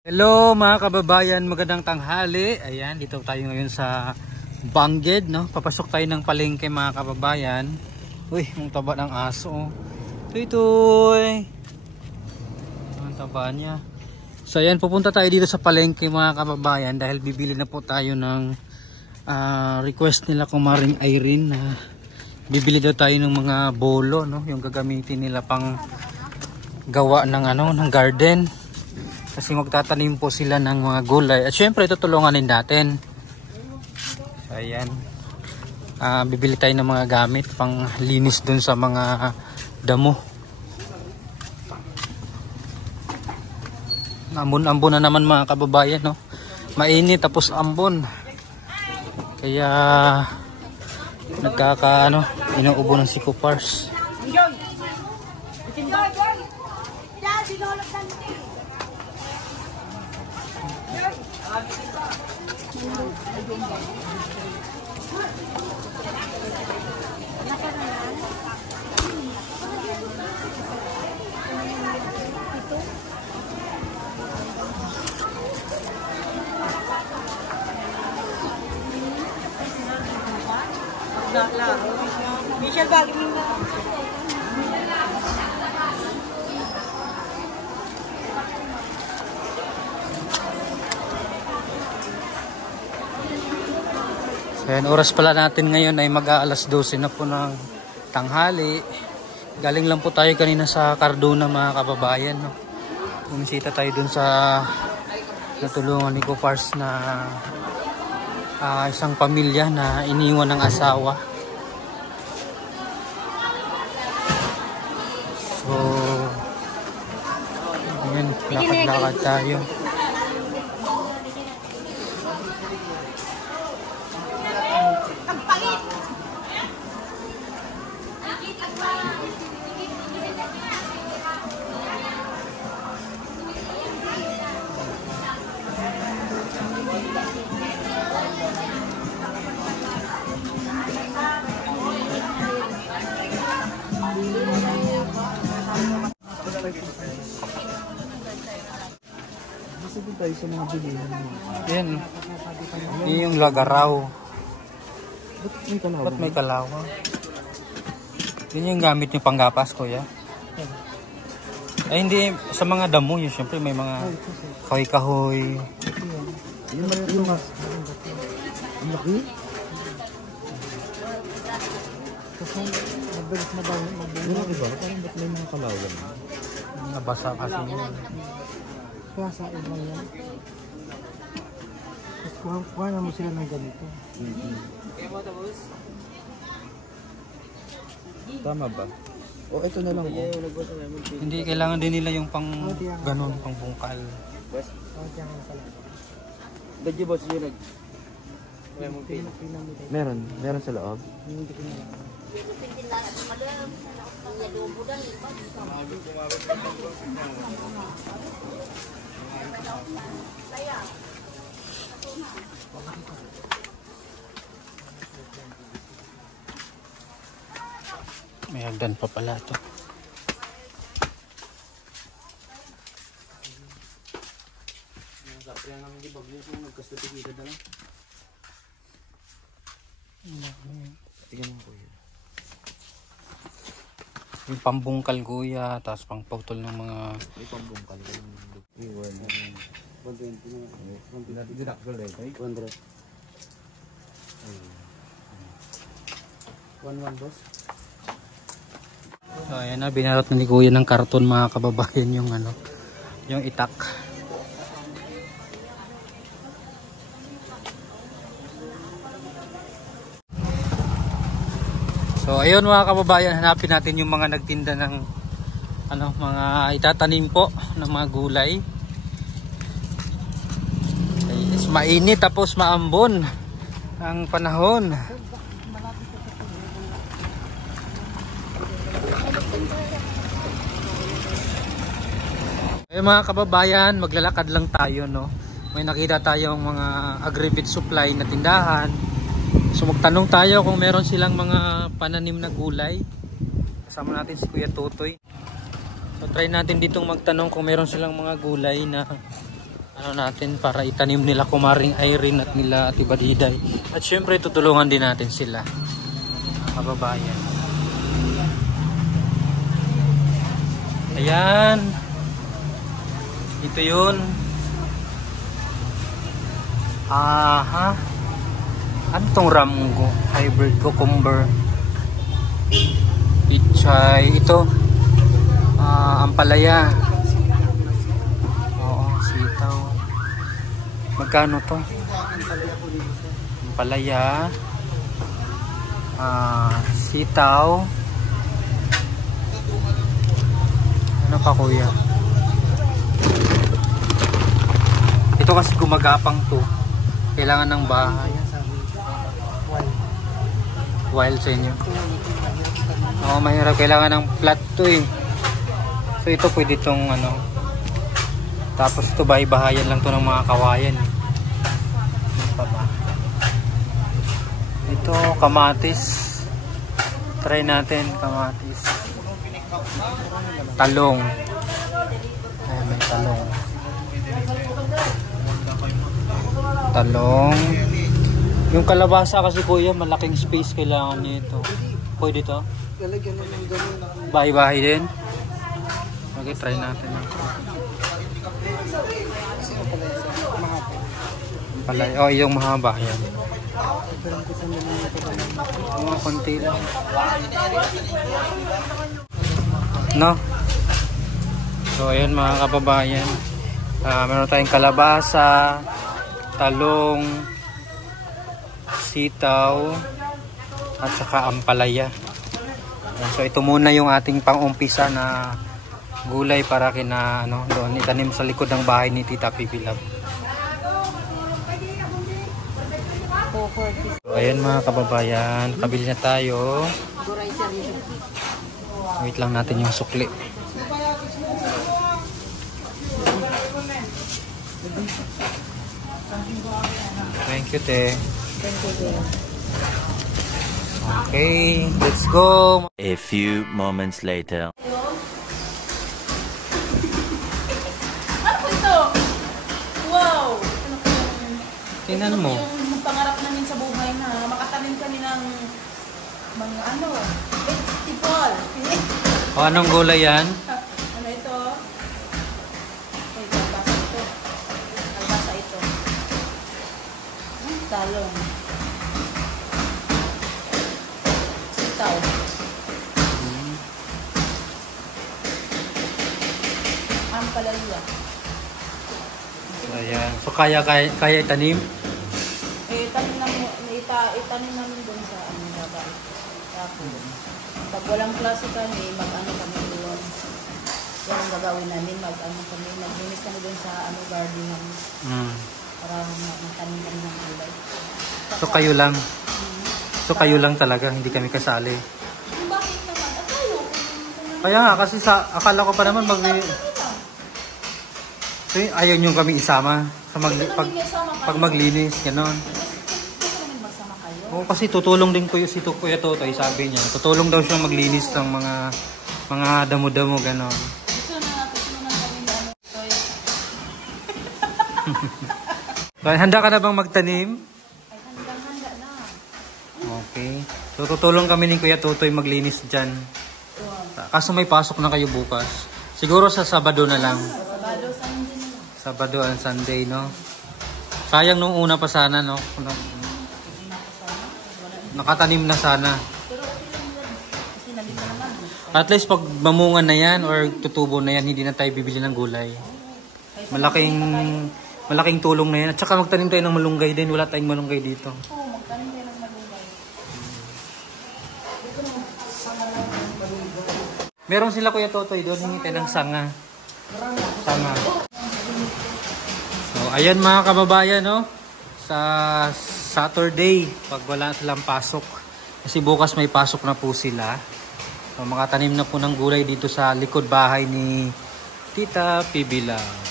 Hello mga kababayan, magandang tanghali. Ayan, dito tayo ngayon sa Bangged, no? Papasok tayo ng palengke mga kababayan. Uy, ang taba ng aso. Tuy-tuy. Ang taba niya. So ayan, pupunta tayo dito sa palengke mga kababayan dahil bibili na po tayo ng request nila Kumaring Irene na bibili daw tayo ng mga bolo, no? Yung gagamitin nila pang gawa ng ng garden. Kasi magtatanim po sila ng mga gulay. At syempre tutulungan din natin. So ayan. Bibili tayo ng mga gamit pang linis dun sa mga damo. Ambon-ambon na naman mga kababayan, no? Mainit tapos ambon. Kaya inuubo ng sikupars. Michelle bagi mo na. So yan, oras pala natin ngayon ay mag-aalas 12 na po ng tanghali. Galing lang po tayo kanina sa Cardona mga kababayan, no? Bumisita tayo dun sa natulungan ni Kupars na isang pamilya na iniwan ng asawa. So ayan, lakad-lakad tayo. Masibig tayo sa mga bilihan mo. Yan. Yan yung lagaraw. Ba't may kalawa? Ba't may kalawa? Yan yung gamit yung panggapas, kuya. Ay hindi, sa mga damo yun, syempre may mga kahoy-kahoy. Yung ang laki? Kasi mabilis na bago magbunga. Yung iba, parang ba't may mga kalawan? Nabasa kasi yun. Kaya sa iba yan. Tapos kuha na mo sila ng ganito. Tama ba? O ito na lang. Hindi, kailangan din nila yung pang ganun, pang bungkal. Dadyo boss yun. Meron sa loob. May hagdan pa pala ito. Tingnan mo ko yun. Yung pambungkal kuya, tapos pang putol ng mga May pambungkal ko yung iwan. 120 na. Dinakdol eh. 100. 1 boss. So ayan na, binarot na ni kuya ng karton mga kababayan yung yung itak. So ayun mga kababayan, hanapin natin yung mga nagtinda ng mga itatanim po ng mga gulay. Is mainit tapos maambon ang panahon. Ayun mga kababayan, maglalakad lang tayo, no. May nakita tayong mga agri-feed supply na tindahan. So magtanong tayo kung meron silang mga pananim na gulay. Kasama natin si Kuya Tutoy. So try natin ditong magtanong kung meron silang mga gulay na ano natin para itanim nila Kumaring Irene at nila Ate Badiday. At syempre tutulungan din natin sila, kababayan. Ayan. Ito yun. Aha. Ano tong ramgo? Hybrid cucumber. Pichay. Ito. Ampalaya. Oo, sitaw. Magkano to? Ampalaya. Sitaw. Ano pa kuya? Ito kasi gumagapang to. Kailangan ng bahay. Wild sa inyo. Oo, mahirap. Kailangan ng plat to eh. So ito pwede tong ano. Tapos ito bahay-bahayan lang to ng mga kawayan. Ano pa ba? Ito kamatis. Try natin kamatis. Talong. Ayan, may talong. Talong. Yung kalabasa kasi kuya, malaking space kailangan niya ito. Pwede ito? Bahay-bahay din? Okay, try natin. Palay. Oh, yung mahaba. Yan. Mga konti lang. No? So, ayan mga kababayan. Meron tayong kalabasa, talong, sitaw, at saka ampalaya. So, ito muna yung ating pang-umpisa na gulay para kina ano, doon itanim sa likod ng bahay ni Tita Pipi Love. So, ayan mga kababayan, kabili na tayo. Wait lang natin yung sukli. Thank you, te. Okay, let's go. A few moments later. Ano ito? Wow! Tingnan mo. Yung pangarap namin sa buhay na makatanim kami ng mga ano, vegetable. O, anong gulay yan? Ano ito? Ay, kalbasa ito. Kalbasa ito. Talong. Sitaw. Ampalaya. So, ayan. So, kaya itanim? Itanim namin doon sa ano baba. Tapos, pag walang klase kami, mag-ano kami doon. Yan ang gagawin namin, mag-ano kami, mag-linis kami doon sa ano garden namin. Para matanim kami ng gulay. So, kayo lang? So, kayo lang talaga, hindi kami kasali? Bakit naman? At tayo? Kaya nga, kasi akala ko pa naman so, ayaw nyo kami isama sa pag maglinis, gano'n. Oo, kasi tutulong din ko yung si Kuya Totoy, sabi niya. Tutulong daw siya maglinis ng mga damo-damo, gano'n. Gusto na kami na ano. So, handa ka na bang magtanim? Ay, handa na. Okay. So, tutulong kami ni Kuya Totoy maglinis dyan. Kaso may pasok na kayo bukas. Siguro sa Sabado na lang. Sabado, Sunday na lang. Sabado and Sunday, no? Sayang nung una pa sana, no? Nakatanim na sana. Pero okay lang yan. Kasi nandito naman. At least pag mamungan na yan or tutubo na yan, hindi na tayo bibili ng gulay. Malaking tulong na yan. At saka magtanim tayo ng malunggay din. Wala tayong malunggay dito. Oo, magtanim tayo ng malunggay. Meron sila Kuya Totoy doon. Hingi tayo ng sanga. Sanga. So, ayan mga kababayan, no? Sa Saturday, pag wala silang pasok. Kasi bukas may pasok na po sila. So, makatanim na po ng gulay dito sa likod bahay ni Tita Pibi Love.